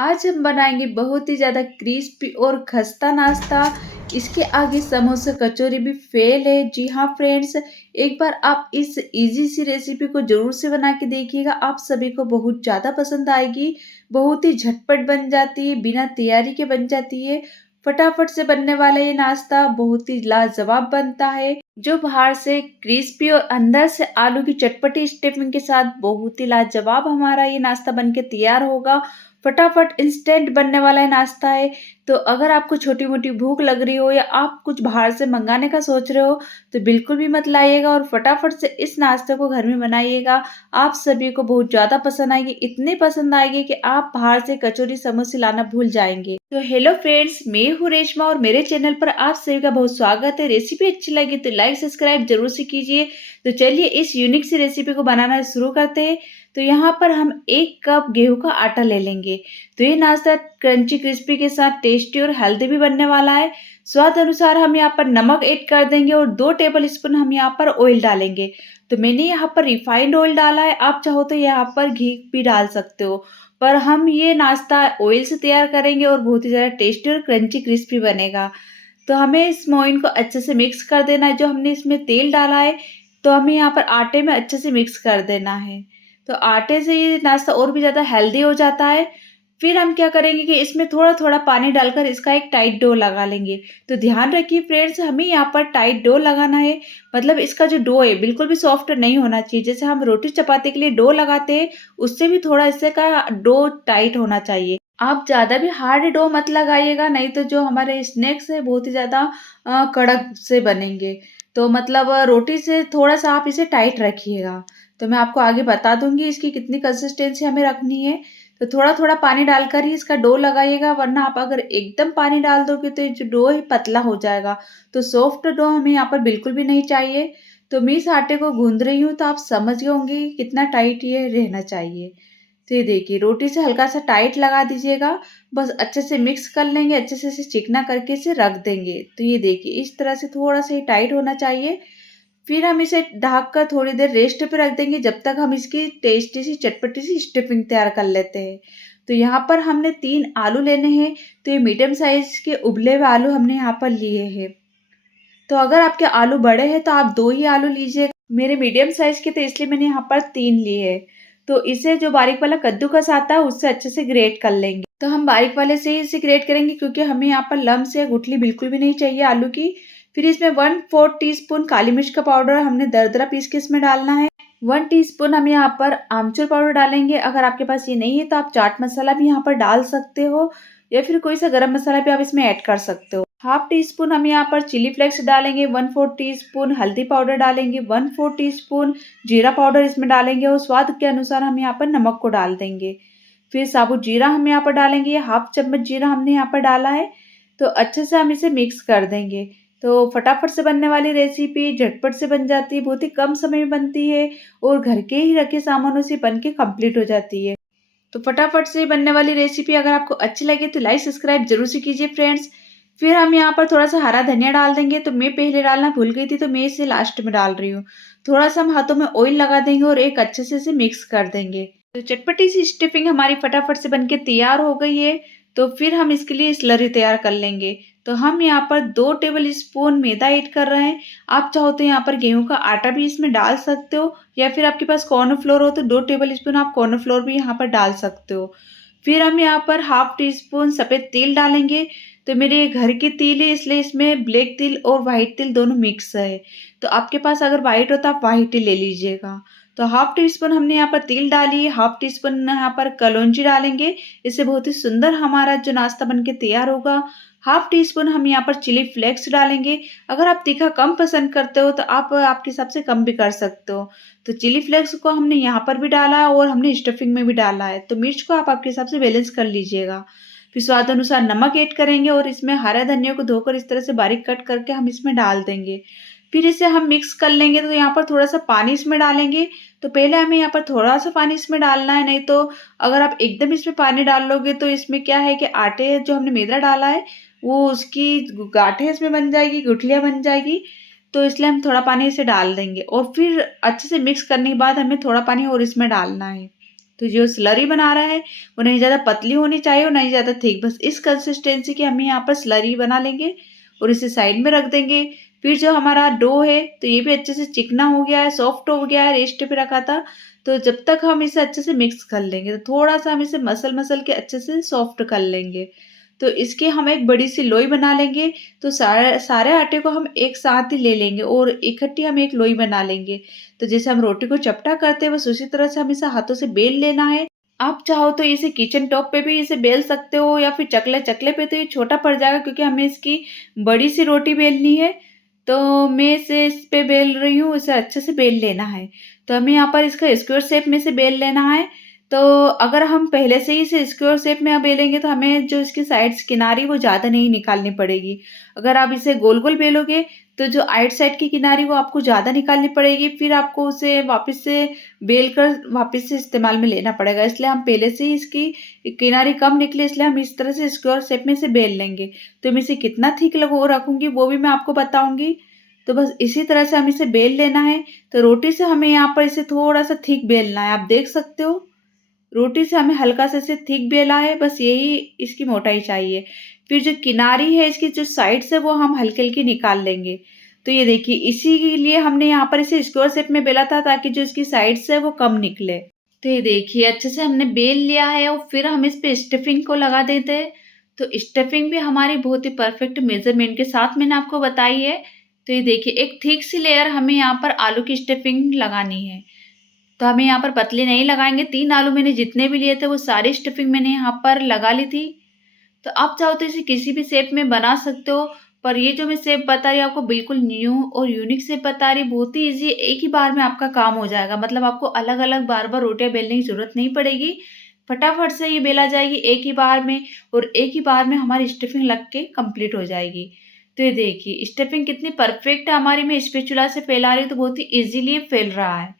आज हम बनाएंगे बहुत ही ज़्यादा क्रिस्पी और खस्ता नाश्ता। इसके आगे समोसा कचौरी भी फेल है। जी हाँ फ्रेंड्स, एक बार आप इस इजी सी रेसिपी को ज़रूर से बना के देखिएगा। आप सभी को बहुत ज़्यादा पसंद आएगी। बहुत ही झटपट बन जाती है, बिना तैयारी के बन जाती है। फटाफट से बनने वाला ये नाश्ता बहुत ही लाजवाब बनता है, जो बाहर से क्रिस्पी और अंदर से आलू की चटपटी स्टफिंग के साथ बहुत ही लाजवाब हमारा ये नाश्ता बनके तैयार होगा। फटाफट इंस्टेंट बनने वाला नाश्ता है। तो अगर आपको छोटी मोटी भूख लग रही हो या आप कुछ बाहर से मंगाने का सोच रहे हो, तो बिल्कुल भी मत लाइएगा और फटाफट से इस नाश्ते को घर में बनाइएगा। आप सभी को बहुत ज़्यादा पसंद आएगी, इतनी पसंद आएगी कि आप बाहर से कचौरी समोसे लाना भूल जाएंगे। तो हेलो फ्रेंड्स, मैं हूँ रेशमा और मेरे चैनल पर आप सभी का बहुत स्वागत है। रेसिपी अच्छी लगी तो लाइक सब्सक्राइब जरूर से कीजिए। तो चलिए इस यूनिक सी रेसिपी को बनाना शुरू करते हैं। तो यहाँ पर हम 1 कप गेहूं का आटा ले लेंगे। तो ये नाश्ता क्रंची क्रिस्पी के साथ टेस्टी और हेल्दी भी बनने वाला है। स्वाद अनुसार हम यहाँ पर नमक ऐड कर देंगे और 2 टेबल स्पून हम यहाँ पर ऑयल डालेंगे। तो मैंने यहाँ पर रिफाइंड ऑयल डाला है, आप चाहो तो यहाँ पर घी भी डाल सकते हो। पर हम ये नाश्ता ऑयल से तैयार करेंगे और बहुत ही ज़्यादा टेस्टी और क्रंची क्रिस्पी बनेगा। तो हमें इस मोइन को अच्छे से मिक्स कर देना है। जो हमने इसमें तेल डाला है, तो हमें यहाँ पर आटे में अच्छे से मिक्स कर देना है। तो आटे से ये नाश्ता और भी ज़्यादा हेल्दी हो जाता है। फिर हम क्या करेंगे कि इसमें थोड़ा-थोड़ा पानी डालकर इसका एक टाइट डो लगा लेंगे। तो ध्यान रखिए फ्रेंड्स, हमें यहाँ पर टाइट डो लगाना है। मतलब इसका जो डो है बिल्कुल भी सॉफ्ट नहीं होना चाहिए। जैसे हम रोटी चपाती के लिए डो लगाते हैं, उससे भी थोड़ा इससे का डो टाइट होना चाहिए। आप ज़्यादा भी हार्ड डो मत लगाइएगा, नहीं तो जो हमारे स्नैक्स है बहुत ही ज़्यादा कड़क से बनेंगे। तो मतलब रोटी से थोड़ा-सा आप इसे टाइट रखिएगा। तो मैं आपको आगे बता दूँगी इसकी कितनी कंसिस्टेंसी हमें रखनी है। तो थोड़ा-थोड़ा पानी डालकर ही इसका डो लगाइएगा, वरना आप अगर एकदम पानी डाल दोगे तो ये जो डो है पतला हो जाएगा। तो सॉफ्ट डो हमें यहाँ पर बिल्कुल भी नहीं चाहिए। तो मैं इस आटे को गूँध रही हूँ, तो आप समझ गए होंगे कि कितना टाइट ये रहना चाहिए। तो ये देखिए, रोटी से हल्का-सा टाइट लगा दीजिएगा। बस अच्छे से मिक्स कर लेंगे, अच्छे से इसे चिकना करके इसे रख देंगे। तो ये देखिए, इस तरह से थोड़ा-सा ये टाइट होना चाहिए। फिर हम इसे ढक कर थोड़ी देर रेस्ट पे रख देंगे, जब तक हम इसकी टेस्टी सी चटपटी सी स्टफिंग तैयार कर लेते हैं। तो यहाँ पर हमने 3 आलू लेने हैं। तो ये मीडियम साइज के उबले हुए आलू हमने यहाँ पर लिए हैं। तो अगर आपके आलू बड़े हैं तो आप 2 ही आलू लीजिए। मेरे मीडियम साइज के थे इसलिए मैंने यहाँ पर 3 लिए हैं। तो इसे जो बारीक वाला कद्दूकस आता है उससे अच्छे से ग्रेट कर लेंगे। तो हम बारीक वाले से ही इसे ग्रेट करेंगे, क्योंकि हमें यहाँ पर लम्स या गुठली बिल्कुल भी नहीं चाहिए आलू की। फिर इसमें 1/4 टीस्पून काली मिर्च का पाउडर हमने दरदरा पीस के इसमें डालना है। 1 टीस्पून हम यहाँ पर आमचूर पाउडर डालेंगे। अगर आपके पास ये नहीं है तो आप चाट मसाला भी यहाँ पर डाल सकते हो, या फिर कोई सा गरम मसाला भी आप इसमें ऐड कर सकते हो। हाफ टी स्पून हम यहाँ पर चिली फ्लेक्स डालेंगे, 1/4 टीस्पून हल्दी पाउडर डालेंगे, 1/4 टीस्पून जीरा पाउडर इसमें डालेंगे और स्वाद के अनुसार हम यहाँ पर नमक को डाल देंगे। फिर साबुत जीरा हम यहाँ पर डालेंगे, हाफ चम्मच जीरा हमने यहाँ पर डाला है। तो अच्छे से हम इसे मिक्स कर देंगे। तो फटाफट से बनने वाली रेसिपी झटपट से बन जाती है, बहुत ही कम समय में बनती है और घर के ही रखे सामानों से बन के कंप्लीट हो जाती है। तो फटाफट से बनने वाली रेसिपी अगर आपको अच्छी लगे तो लाइक सब्सक्राइब जरूर से कीजिए फ्रेंड्स। फिर हम यहाँ पर थोड़ा सा हरा धनिया डाल देंगे। तो मैं पहले डालना भूल गई थी, तो मैं इसे लास्ट में डाल रही हूँ। थोड़ा सा हम हाथों में ऑयल लगा देंगे और एक अच्छे से इसे मिक्स कर देंगे। तो चटपटी सी स्टफिंग हमारी फटाफट से बनके तैयार हो गई है। तो फिर हम इसके लिए स्लरी तैयार कर लेंगे। तो हम यहाँ पर 2 टेबल स्पून मैदा ऐड कर रहे हैं। आप चाहो तो यहाँ पर गेहूं का आटा भी इसमें डाल सकते हो, या फिर आपके पास कॉर्नफ्लोर हो तो 2 टेबल स्पून आप कॉर्नफ्लोर भी यहाँ पर डाल सकते हो। फिर हम यहाँ पर हाफ टी स्पून सफ़ेद तिल डालेंगे। तो मेरे घर के तिल है इसलिए इसमें ब्लैक तिल और वाइट तिल दोनों मिक्स है। तो आपके पास अगर वाइट हो तो आप वाइट ही ले लीजिएगा। तो हाफ टी स्पून हमने यहाँ पर तिल डाली है, हाफ टी स्पून यहाँ पर कलौंजी डालेंगे। इससे बहुत ही सुंदर हमारा जो नाश्ता बनके तैयार होगा। हाफ टी स्पून हम यहाँ पर चिली फ्लेक्स डालेंगे। अगर आप तीखा कम पसंद करते हो तो आप आपके हिसाब से कम भी कर सकते हो। तो चिली फ्लेक्स को हमने यहाँ पर भी डाला है और हमने स्टफिंग में भी डाला है। तो मिर्च को आप आपके हिसाब से बैलेंस कर लीजिएगा। फिर स्वाद अनुसार नमक ऐड करेंगे और इसमें हरा धनिया को धोकर इस तरह से बारीक कट करके हम इसमें डाल देंगे। फिर इसे हम मिक्स कर लेंगे। तो यहाँ पर थोड़ा सा पानी इसमें डालेंगे। तो पहले हमें यहाँ पर थोड़ा सा पानी इसमें डालना है, नहीं तो अगर आप एकदम इसमें पानी डाल लोगे तो इसमें क्या है कि आटे जो हमने मैदा डाला है वो उसकी गांठें इसमें बन जाएगी, गुठलियाँ बन जाएगी। तो इसलिए हम थोड़ा पानी इसे डाल देंगे और फिर अच्छे से मिक्स करने के बाद हमें थोड़ा पानी और इसमें डालना है। तो जो स्लरी बना रहा है वो नहीं ज़्यादा पतली होनी चाहिए और नहीं ज़्यादा थिक, बस इस कंसिस्टेंसी की हमें यहाँ पर स्लरी बना लेंगे और इसे साइड में रख देंगे। फिर जो हमारा डो है तो ये भी अच्छे से चिकना हो गया है, सॉफ्ट हो गया है, रेस्ट पे रखा था। तो जब तक हम इसे अच्छे से मिक्स कर लेंगे, तो थोड़ा-सा हम इसे मसल-मसल के अच्छे से सॉफ्ट कर लेंगे। तो इसकी हम एक बड़ी-सी लोई बना लेंगे। तो सारे सारे आटे को हम एक साथ ही ले लेंगे और इकट्ठी हम एक लोई बना लेंगे। तो जैसे हम रोटी को चपटा करते हैं बस उसी तरह से हमें इसे हाथों से बेल लेना है। आप चाहो तो इसे किचन टॉप पे भी इसे बेल सकते हो या फिर चकले पे तो ये छोटा पड़ जाएगा क्योंकि हमें इसकी बड़ी-सी रोटी बेलनी है। तो मैं इसे इस पे बेल रही हूँ, इसे अच्छे से बेल लेना है। तो हमें यहाँ पर इसका स्क्वायर शेप में से बेल लेना है। तो अगर हम पहले से ही इसे स्क्वायर शेप में बेलेंगे तो हमें जो इसकी साइड्स किनारी वो ज़्यादा नहीं निकालनी पड़ेगी। अगर आप इसे गोल-गोल बेलोगे तो जो आइट साइड की किनारी वो आपको ज़्यादा निकालनी पड़ेगी, फिर आपको उसे वापस से बेल कर वापस से इस्तेमाल में लेना पड़ेगा। इसलिए हम पहले से ही इसकी किनारी कम निकले इसलिए हम इस तरह से स्क्वायर शेप में इसे बेल लेंगे। तो मैं इसे कितना थिक लगो रखूँगी वो भी मैं आपको बताऊँगी। तो बस इसी तरह से हमें इसे बेल लेना है। तो रोटी से हमें यहाँ पर इसे थोड़ा-सा थिक बेलना है, आप देख सकते हो। रोटी से हमें हल्का-सा इसे थिक बेला है, बस यही इसकी मोटाई चाहिए। फिर जो किनारी है इसकी जो साइड्स है वो हम हल्की-हल्की निकाल लेंगे। तो ये देखिए इसी के लिए हमने यहाँ पर इसे स्क्वायर शेप में बेला था ताकि जो इसकी साइड्स है वो कम निकले। तो ये देखिए अच्छे से हमने बेल लिया है और फिर हम इस पे स्टफिंग को लगा देते हैं। तो स्टफिंग भी हमारी बहुत ही परफेक्ट मेज़रमेंट के साथ मैंने आपको बताई है। तो ये देखिए एक थिक सी लेयर हमें यहाँ पर आलू की स्टफिंग लगानी है। तो हमें यहाँ पर पतली नहीं लगाएँगे, 3 आलू मैंने जितने भी लिए थे वो सारी स्टफिंग मैंने यहाँ पर लगा ली थी। तो आप चाहो तो इसे किसी भी शेप में बना सकते हो, पर ये जो मैं शेप बता रही हूँ आपको बिल्कुल न्यू और यूनिक शेप बता रही हूँ, बहुत ही ईज़ी है, एक ही बार में आपका काम हो जाएगा। मतलब आपको अलग-अलग बार-बार रोटियाँ बेलने की ज़रूरत नहीं पड़ेगी, फटाफट से ये बेला जाएगी एक ही बार में और एक ही बार में हमारी स्टफिंग लग के कंप्लीट हो जाएगी। तो ये देखिए स्टफिंग कितनी परफेक्ट है हमारी, मैं स्पैचुला से फैला रही हूँ तो बहुत ही ईज़िली फैल रहा है।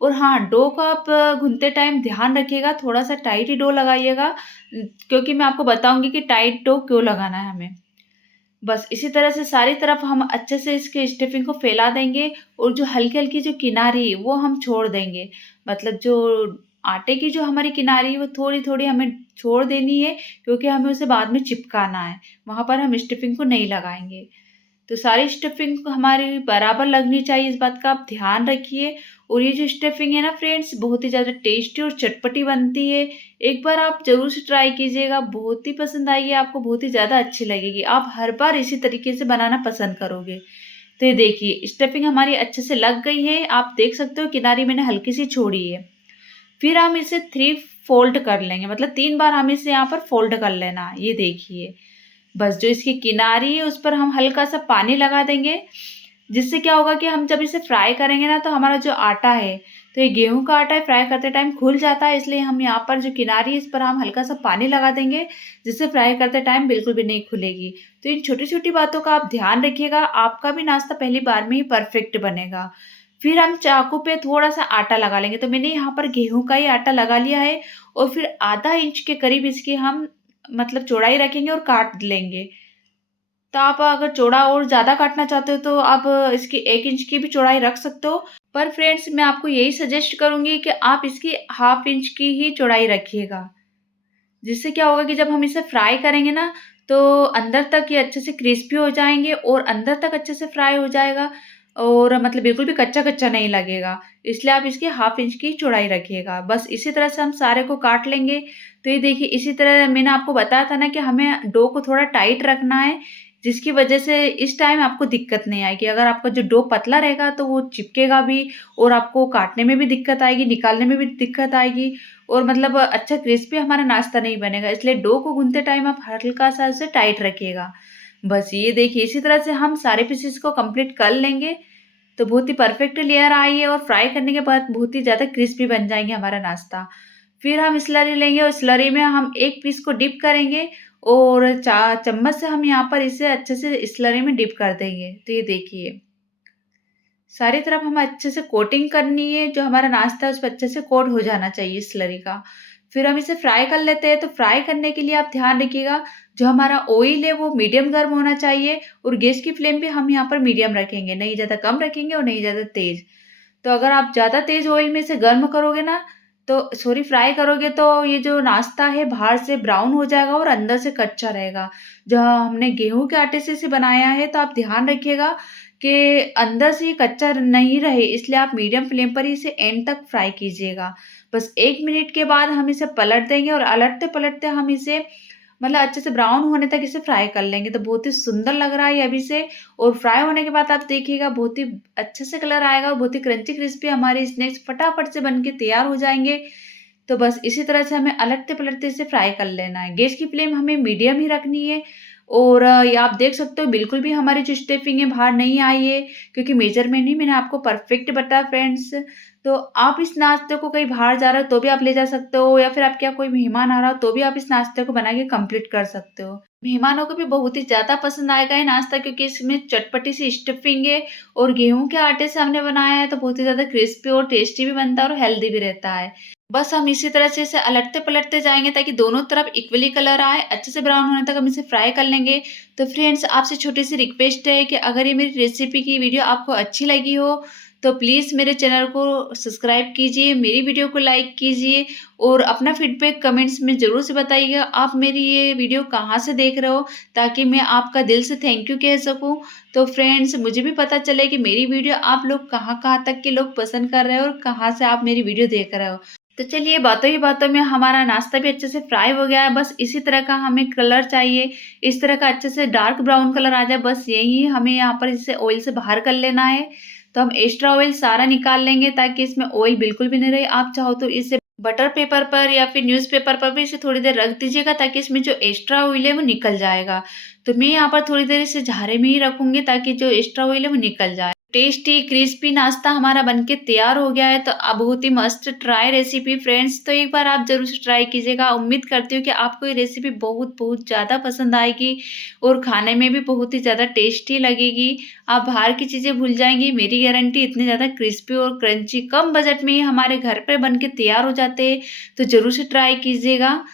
और हाँ, डो का आप गूँथते टाइम ध्यान रखिएगा, थोड़ा-सा टाइट ही डो लगाइएगा क्योंकि मैं आपको बताऊँगी कि टाइट डो क्यों लगाना है हमें। बस इसी तरह से सारी तरफ हम अच्छे से इसके स्टफिंग को फैला देंगे और जो हल्की-हल्की जो किनारी है, वो हम छोड़ देंगे। मतलब जो आटे की जो हमारी किनारी है, वो थोड़ी-थोड़ी हमें छोड़ देनी है क्योंकि हमें उसे बाद में चिपकाना है। वहाँ पर हम स्टफिंग को नहीं लगाएँगे। तो सारी स्टफिंग हमारी बराबर लगनी चाहिए, इस बात का आप ध्यान रखिए। और ये जो स्टफिंग है ना फ्रेंड्स बहुत ही ज़्यादा टेस्टी और चटपटी बनती है। एक बार आप ज़रूर से ट्राई कीजिएगा, बहुत ही पसंद आएगी आपको, बहुत ही ज़्यादा अच्छी लगेगी। आप हर बार इसी तरीके से बनाना पसंद करोगे। तो ये देखिए स्टफिंग हमारी अच्छे से लग गई है, आप देख सकते हो किनारी मैंने हल्की-सी छोड़ी है। फिर हम इसे 3 फ़ोल्ड कर लेंगे, मतलब 3 बार हमें इसे यहाँ पर फ़ोल्ड कर लेना है, ये देखिए। बस जो इसकी किनारी है उस पर हम हल्का-सा पानी लगा देंगे, जिससे क्या होगा कि हम जब इसे फ्राई करेंगे ना तो हमारा जो आटा है, तो ये गेहूँ का आटा है फ्राई करते टाइम खुल जाता है, इसलिए हम यहाँ पर जो किनारी है इस पर हम हल्का-सा पानी लगा देंगे, जिससे फ्राई करते टाइम बिल्कुल भी नहीं खुलेगी। तो इन छोटी-छोटी बातों का आप ध्यान रखिएगा, आपका भी नाश्ता पहली बार में ही परफेक्ट बनेगा। फिर हम चाकू पे थोड़ा-सा आटा लगा लेंगे, तो मैंने यहाँ पर गेहूँ का ही आटा लगा लिया है और फिर आधा इंच के करीब इसकी हम मतलब चौड़ाई रखेंगे और काट लेंगे। तो आप अगर चौड़ा और ज़्यादा काटना चाहते हो तो आप इसकी 1 इंच की भी चौड़ाई रख सकते हो। पर फ्रेंड्स मैं आपको यही सजेस्ट करूँगी कि आप इसकी हाफ इंच की ही चौड़ाई रखिएगा। जिससे क्या होगा कि जब हम इसे फ्राई करेंगे ना, तो अंदर तक ये अच्छे से क्रिस्पी हो जाएँगे और अंदर तक अच्छे से फ्राई हो जाएगा और मतलब बिल्कुल भी कच्चा-कच्चा नहीं लगेगा। इसलिए आप इसकी हाफ इंच की चौड़ाई रखिएगा। बस इसी तरह से हम सारे को काट लेंगे। तो ये देखिए इसी तरह मैंने आपको बताया था ना कि हमें डो को थोड़ा टाइट रखना है, जिसकी वजह से इस टाइम आपको दिक्कत नहीं आएगी। अगर आपका जो डो पतला रहेगा तो वो चिपकेगा भी और आपको काटने में भी दिक्कत आएगी, निकालने में भी दिक्कत आएगी और मतलब अच्छा क्रिस्पी हमारा नाश्ता नहीं बनेगा। इसलिए डो को गूँथते टाइम आप हल्का-सा उसे टाइट रखिएगा। बस ये देखिए इसी तरह से हम सारे पीसेस को कंप्लीट कर लेंगे, तो बहुत ही परफेक्ट लेयर आई है और फ्राई करने के बाद बहुत ही ज़्यादा क्रिस्पी बन जाएँगे हमारा नाश्ता। फिर हम स्लरी लेंगे और स्लरी में हम एक पीस को डिप करेंगे और चा चम्मच से हम यहाँ पर इसे अच्छे से स्लरी में डिप कर देंगे। तो ये देखिए, सारी तरफ हमें अच्छे से कोटिंग करनी है, जो हमारा नाश्ता है उस पे अच्छे से कोट हो जाना चाहिए स्लरी का। फिर हम इसे फ्राई कर लेते हैं, तो फ्राई करने के लिए आप ध्यान रखिएगा, जो हमारा ऑयल है वो मीडियम गर्म होना चाहिए और गैस की फ्लेम भी हम यहाँ पर मीडियम रखेंगे, नहीं ज़्यादा कम रखेंगे और नहीं ज़्यादा तेज़। तो अगर आप ज़्यादा तेज़ ऑयल में इसे गर्म करोगे ना, तो सॉरी फ्राई करोगे तो ये जो नाश्ता है बाहर से ब्राउन हो जाएगा और अंदर से कच्चा रहेगा। जो हमने गेहूँ के आटे से इसे बनाया है तो आप ध्यान रखिएगा कि अंदर से ये कच्चा नहीं रहे, इसलिए आप मीडियम फ्लेम पर ही इसे एंड तक फ्राई कीजिएगा। बस 1 मिनट के बाद हम इसे पलट देंगे और अलटते-पलटते हम इसे मतलब अच्छे से ब्राउन होने तक इसे फ्राई कर लेंगे, तो बहुत ही सुंदर लग रहा है ये अभी से। और फ्राई होने के बाद आप देखिएगा बहुत ही अच्छे से कलर आएगा और बहुत ही क्रंची क्रिस्पी हमारे स्नैक्स फटाफट से बन के तैयार हो जाएँगे। तो बस इसी तरह से हमें अलटते-पलटते इसे फ्राई कर लेना है। गैस की फ्लेम हमें मीडियम ही रखनी है और ये आप देख सकते हो बिल्कुल भी हमारी जो स्टफिंग है बाहर नहीं आई है, क्योंकि मेजरमेंट ही मैंने आपको परफेक्ट बताया फ्रेंड्स। तो आप इस नाश्ते को कहीं बाहर जा रहे हो तो भी आप ले जा सकते हो, या फिर आपके यहाँ कोई मेहमान आ रहा हो तो भी आप इस नाश्ते को बना के कंप्लीट कर सकते हो। मेहमानों को भी बहुत ही ज़्यादा पसंद आएगा ये नाश्ता, क्योंकि इसमें चटपटी सी स्टफिंग है और गेहूँ के आटे से हमने बनाया है तो बहुत ही ज़्यादा क्रिस्पी और टेस्टी भी बनता है और हेल्दी भी रहता है। बस हम इसी तरह से इसे अलटते-पलटते जाएँगे ताकि दोनों तरफ इक्वली कलर आए, अच्छे से ब्राउन होने तक हम इसे फ्राई कर लेंगे। तो फ्रेंड्स आपसे छोटी-सी रिक्वेस्ट है कि अगर ये मेरी रेसिपी की वीडियो आपको अच्छी लगी हो, तो प्लीज़ मेरे चैनल को सब्सक्राइब कीजिए, मेरी वीडियो को लाइक कीजिए और अपना फीडबैक कमेंट्स में ज़रूर से बताइएगा आप मेरी ये वीडियो कहाँ से देख रहे हो, ताकि मैं आपका दिल से थैंक यू कह सकूँ। तो फ्रेंड्स मुझे भी पता चले कि मेरी वीडियो आप लोग कहाँ-कहाँ तक के लोग पसंद कर रहे हो और कहाँ से आप मेरी वीडियो देख रहे हो। तो चलिए बातों ही बातों में हमारा नाश्ता भी अच्छे से फ्राई हो गया है। बस इसी तरह का हमें कलर चाहिए, इस तरह का अच्छे से डार्क ब्राउन कलर आ जाए, बस यही हमें यहाँ पर इसे ऑयल से बाहर कर लेना है। तो हम एक्स्ट्रा ऑयल सारा निकाल लेंगे ताकि इसमें ऑयल बिल्कुल भी नहीं रहे। आप चाहो तो इसे बटर पेपर पर या फिर न्यूज़पेपर पर भी इसे थोड़ी देर रख दीजिएगा ताकि इसमें जो एक्स्ट्रा ऑयल है वो निकल जाएगा। तो मैं यहाँ पर थोड़ी देर इसे झारे में ही रखूँगी ताकि जो एक्स्ट्रा ऑयल है वो निकल जाए। टेस्टी क्रिस्पी नाश्ता हमारा बनके तैयार हो गया है, तो बहुत ही मस्त ट्राई रेसिपी फ्रेंड्स, तो एक बार आप ज़रूर से ट्राई कीजिएगा। उम्मीद करती हूँ कि आपको ये रेसिपी बहुत ज़्यादा पसंद आएगी और खाने में भी बहुत ही ज़्यादा टेस्टी लगेगी। आप बाहर की चीज़ें भूल जाएँगी, मेरी गारंटी। इतने ज़्यादा क्रिस्पी और क्रंची कम बजट में ही हमारे घर पे बन के तैयार हो जाते हैं, तो ज़रूर से ट्राई कीजिएगा।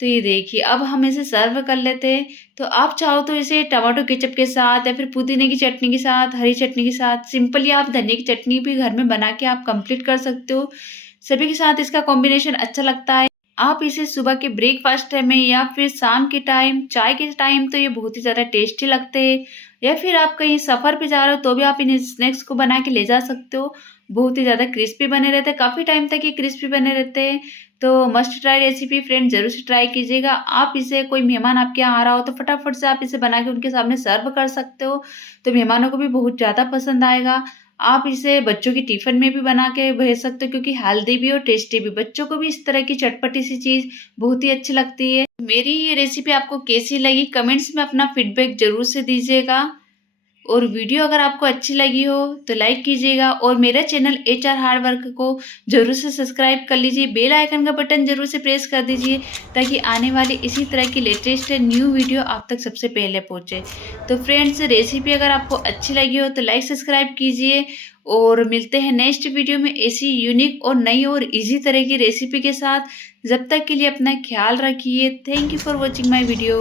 तो ये देखिए अब हम इसे सर्व कर लेते हैं। तो आप चाहो तो इसे टमाटो केचप के साथ या फिर पुदीने की चटनी के साथ, हरी चटनी के साथ, सिंपली आप धनिया की चटनी भी घर में बना के आप कंप्लीट कर सकते हो। सभी के साथ इसका कॉम्बिनेशन अच्छा लगता है। आप इसे सुबह के ब्रेकफास्ट में या फिर शाम के टाइम, चाय के टाइम तो ये बहुत ही ज़्यादा टेस्टी लगते हैं, या फिर आप कहीं सफ़र पे जा रहे हो तो भी आप इन स्नैक्स को बना के ले जा सकते हो। बहुत ही ज़्यादा क्रिस्पी बने रहते हैं, काफ़ी टाइम तक ये क्रिस्पी बने रहते हैं। तो मस्ट ट्राई रेसिपी फ्रेंड ज़रूर से ट्राई कीजिएगा। आप इसे कोई मेहमान आपके यहाँ आ रहा हो तो फटाफट से आप इसे बना के उनके सामने सर्व कर सकते हो, तो मेहमानों को भी बहुत ज़्यादा पसंद आएगा। आप इसे बच्चों की टिफ़िन में भी बना के भेज सकते हो, क्योंकि हेल्दी भी और टेस्टी भी। बच्चों को भी इस तरह की चटपटी सी चीज़ बहुत ही अच्छी लगती है। मेरी ये रेसिपी आपको कैसी लगी कमेंट्स में अपना फीडबैक ज़रूर से दीजिएगा। और वीडियो अगर आपको अच्छी लगी हो तो लाइक कीजिएगा और मेरे चैनल एचआर हार्ड वर्क को ज़रूर से सब्सक्राइब कर लीजिए। बेल आइकन का बटन ज़रूर से प्रेस कर दीजिए ताकि आने वाली इसी तरह की लेटेस्ट न्यू वीडियो आप तक सबसे पहले पहुंचे। तो फ्रेंड्स रेसिपी अगर आपको अच्छी लगी हो तो लाइक सब्सक्राइब कीजिए और मिलते हैं नेक्स्ट वीडियो में ऐसी यूनिक और नई और इजी तरह की रेसिपी के साथ। जब तक के लिए अपना ख्याल रखिए। Thank you for watching my video.